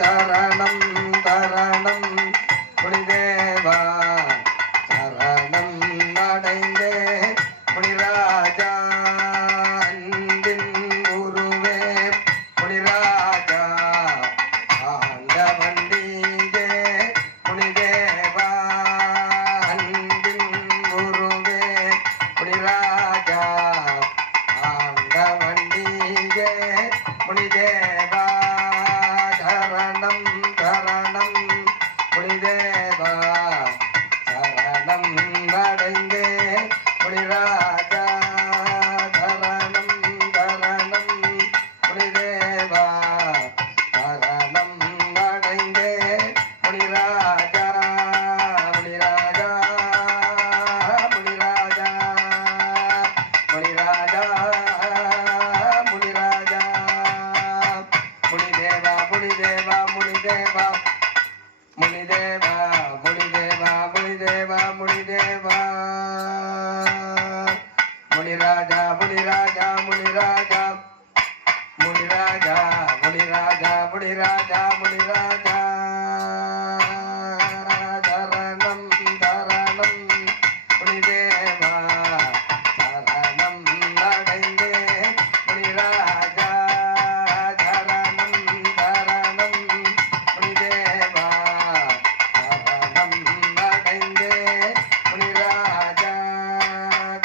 தரணம் தரணம் முனிதேவா சரணம் அடைந்தே முனிராஜா அன்பின் குருவே முனிராஜா ஆண்டவன் நீங்கே முனிதேவா அன்பின் குருவே முனிராஜா ஆண்டவன் நீங்கே முனிதேவா சரணம் சரணம் முனிதேவா சரணம் அடைந்தே முனிராஜா சரணம் சரணம் முனிதேவா சரணம் அடைந்தே முனிராஜா முனிராஜா முனிராஜா முனிராஜா முனிராஜா முனிதேவா முனிதேவா முனிதேவா முனிதேவா முனிதேவா முனிதேவா முனிதேவா முனிராஜா முனிராஜா முனிராஜா முனிராஜா முனிராஜா முனிராஜா முனிராஜா சரணம் சரணம் முனிதேவா சரணம் அடைந்தே முனிராஜா சரணம் சரணம் முனிதேவா சரணம் அடைந்தே முனிராஜா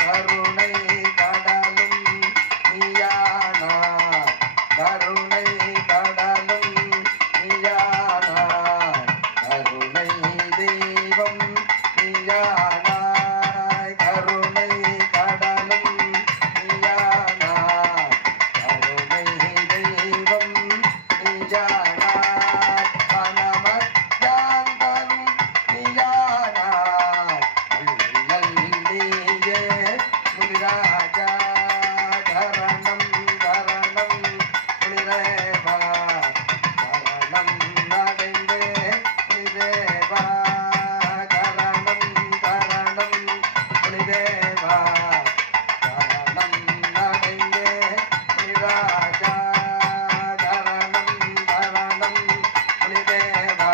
கருணை கடலும் நீயானா கருணை கடலும் நீயானா கருணை தெய்வம் நீயானா கருணை கடலும் நீயானா கருணை தெய்வம் நீயானா பணமத்தாந்தரும் நீயானா அல்லல் நீயே முனிராஜா சரணம் சரணம் முனிதேவா சரணம் அடைந்தே முனிதேவா சரணம் சரணம் முனிதேவா சரணம் அடைந்தே முனிராஜா சரணம் சரணம் முனிதேவா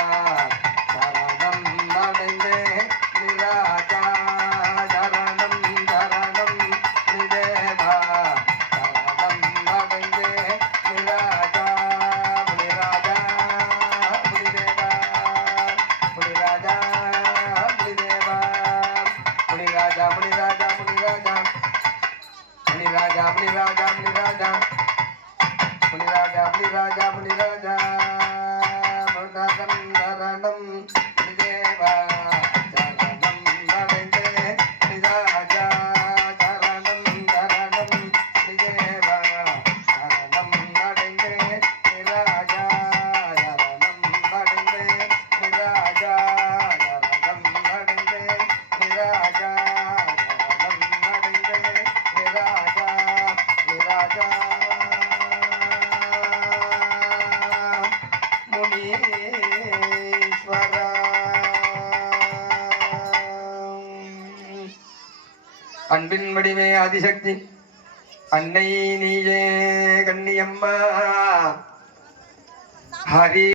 சரணம் அடைந்தே முனிராஜா சரணம் சரணம் முனிதேவா சரணம் அடைந்தே முனிராஜா முனிராஜா முனிதேவா முனிராஜா முனிதேவா முனிராஜா முனிராஜா முனிராஜா முனிராஜா முனிராஜா முனிராஜா முனிராஜா முனிராஜா முனிராஜா முனிராஜம் சரணம் முனிதேவா சரணம் அடைந்தே முனிராஜா சரணம் சரணம் முனிதேவா சரணம் அடைந்தே முனிராஜா சரணம் அடைந்தே முனிராஜா சரணம் அடைந்தே முனிராஜா சரணம் அடைந்தே முனிராஜா முனிராஜா முனீஸ்வரா அன்பின் வடிவே ஆதிசக்தி அன்னை நீயே கன்னியம்மா ஹரி